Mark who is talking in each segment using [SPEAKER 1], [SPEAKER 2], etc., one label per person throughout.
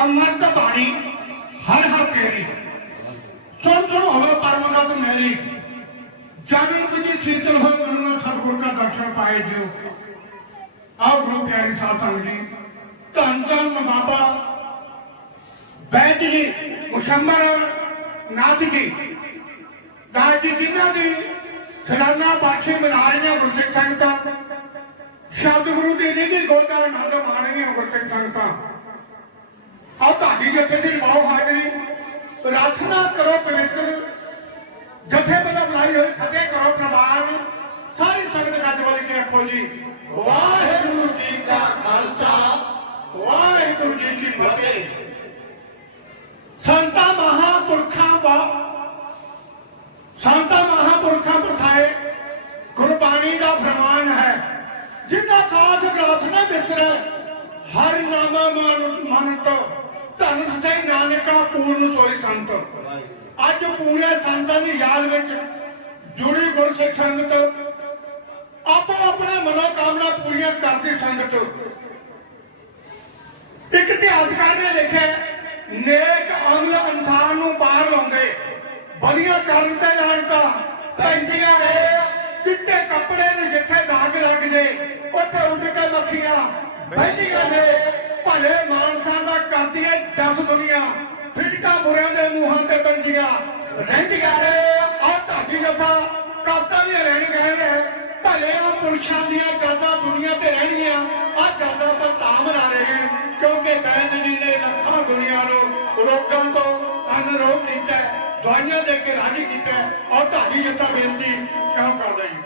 [SPEAKER 1] ਅੰਮ੍ਰਿਤ ਬਾਣੀ ਹਰ ਹਰ ਪੇਰੀ ਸੁਣ ਸੁਣ, ਹੋਵੇ ਪਰਮਗਤ ਮੇਰੀ। ਜਾਨੀ ਤੁਝੀ ਸੀਤਲ ਹੋਏ, ਮਨ ਨੂੰ ਸਤਿਗੁਰ ਦਾ ਦਰਸ਼ਨ ਪਾਏ ਦਿਓ। ਆਓ ਗੁਰੂ ਪਿਆਰੀ ਸਾਧ ਸੰਗਤ ਜੀ। ਧੰਨ ਧੰਨ ਬਾਬਾ ਬੈਦ ਜੀ ਮੁਸ਼ੰਮਰ ਨਾਥ ਜੀ। ਦਾਸ ਜੀ, ਜਿਨ੍ਹਾਂ ਦੀ ਖਜ਼ਾਨਾ ਬਾਦਸ਼ਾਹ ਮਨਾਰੀਆਂ ਗੁਰਸਿੱਖ ਸੰਗਤਾਂ ਸ਼ਬਦ ਗੁਰੂ ਦੀ ਨਿਧੀ ਗੋਦਾਂ ਆਨੰਦ ਮਾਣੀਆਂ ਗੁਰਸਿੱਖ ਸੰਗਤਾਂ। ਆਓ ਤੁਹਾਡੀ ਜਥੇ ਦੀ ਮਾਉ ਹਾਜ਼ਰੀ, ਪ੍ਰਾਰਥਨਾ ਕਰੋ ਪਵਿੱਤਰ ਜਥੇ ਬਣਾ ਬੁਲਾਈ ਹੋਈ ਫਤਿਹ ਕਰੋ ਪ੍ਰਵਾਨ ਸਾਰੀ ਸੰਗਤ ਗੱਜ ਵਾਲੀ ਕੇ ਰੱਖੋ ਜੀ,
[SPEAKER 2] ਵਾਹਿਗੁਰੂ ਜੀ ਕਾ ਖਾਲਸਾ
[SPEAKER 1] ਵਾਹਿਗੁਰੂ ਜੀ ਕੀ ਫਤਿਹ ਸੰਤਾ ਮਹਾਪੁਰਖਾਂ ਬਾ ਸੰਤਾ ਮਹਾਪੁਰਖਾਂ ਪਰਥਾਏ ਗੁਰਬਾਣੀ ਦਾ ਫਰਮਾਨ ਹੈ ਜਿਨ੍ਹਾਂ ਸਾਥ ਪ੍ਰਾਰਥਨਾ ਵਿਚਰੇ ਹਰ ਨਾਮਾ ਮਨਤ, ਧਨ ਸਚਾਈ ਨਾਨਕਾ ਪੂਰਨ ਸੋਈ ਸੰਤ। ਅੱਜ ਪੂਰੇ ਸੰਤਾਂ ਦੀ ਯਾਦ ਵਿੱਚ ਜੁੜੀ ਗੁਰਸਿੱਖ ਸੰਗਤ ਆਪੋ ਆਪਣੇ ਮਨੋ ਪੂਰੀਆਂ ਕਰਦੀ ਸੰਗਤ। ਇੱਕ ਇਤਿਹਾਸਕਾਰ ਨੇ ਲਿਖਿਆ, ਨੇਕ ਅੰਗ ਇਨਸਾਨ ਨੂੰ ਪਾਰ ਲਾਉਂਦੇ ਵਧੀਆ ਕਰਨ ਤੇ ਜਾਣ ਤਾਂ ਪੈਂਦੀਆਂ ਨੇ ਚਿੱਟੇ ਕੱਪੜੇ ਨੂੰ ਜਿੱਥੇ ਦਾਗ ਲੱਗਦੇ, ਉੱਥੇ ਉੱਡ ਕੇ ਮੱਖੀਆਂ ਬਹਿੰਦੀਆਂ ਮਾਨਸਾਂ ਦਾ ਦਸ ਦੁਨੀਆ। ਫਿਟਕਾ ਬੁਰਿਆਂ ਦੇ ਮੂੰਹਾਂ ਤੇ ਪੰਜੀਆਂ ਰਹਿੰਦੀਆਂ ਨੇ ਆਹ ਤੁਹਾਡੀ ਜਫਾ ਕਰਤਾ ਵੀ ਰਹਿਣ ਗਏ ਨੇ ਭਲੇ ਆ ਪੁਰਸ਼ਾਂ ਦੀਆਂ ਜਾਦਾਂ ਦੁਨੀਆ ਤੇ ਰਹਿਣੀਆਂ। ਆ ਜਾਦਾਂ ਪਰ ਤਾਂ ਬਣਾ ਰਹੇ ਨੇ, ਕਿਉਂਕਿ ਬੈਨ ਜੀ ਨੇ ਲੱਖਾਂ ਦੁਨੀਆ ਨੂੰ ਰੋਕਣ ਤੋਂ ਅਨਰੋਗ ਕੀਤਾ ਦਵਾਈਆਂ ਦੇ ਕੇ ਰਾਜੀ ਕੀਤਾ ਔਰ ਤੁਹਾਡੀ ਜੱਤਾ ਬੇਨਤੀ ਕਿਉਂ ਕਰਦਾ ਜੀ?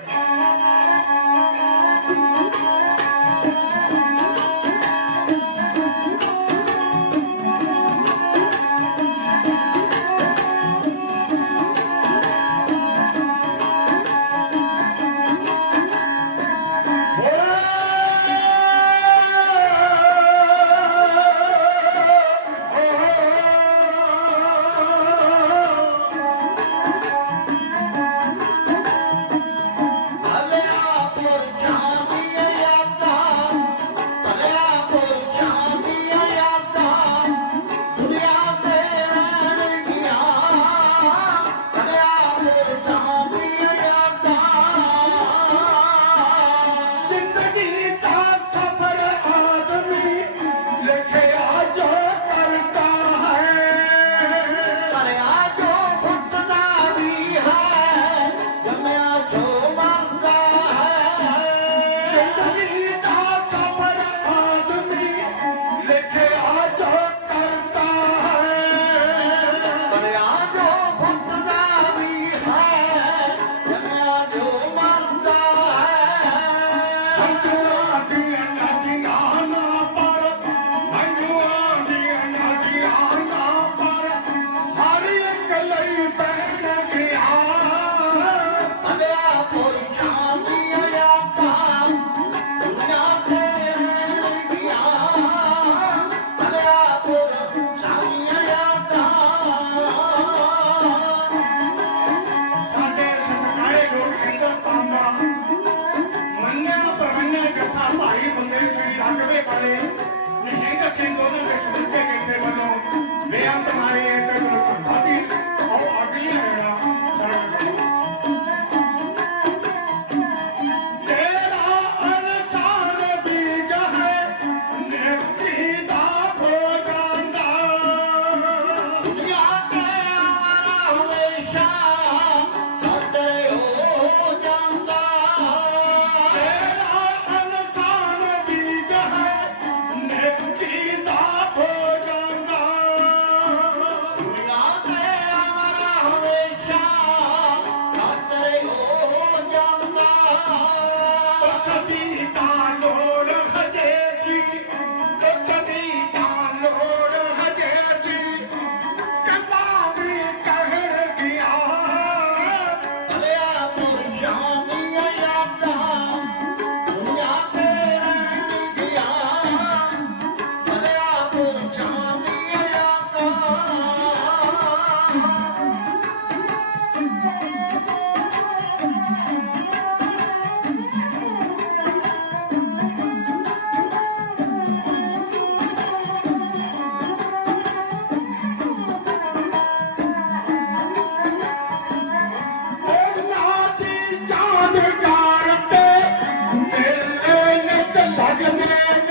[SPEAKER 1] Thank you.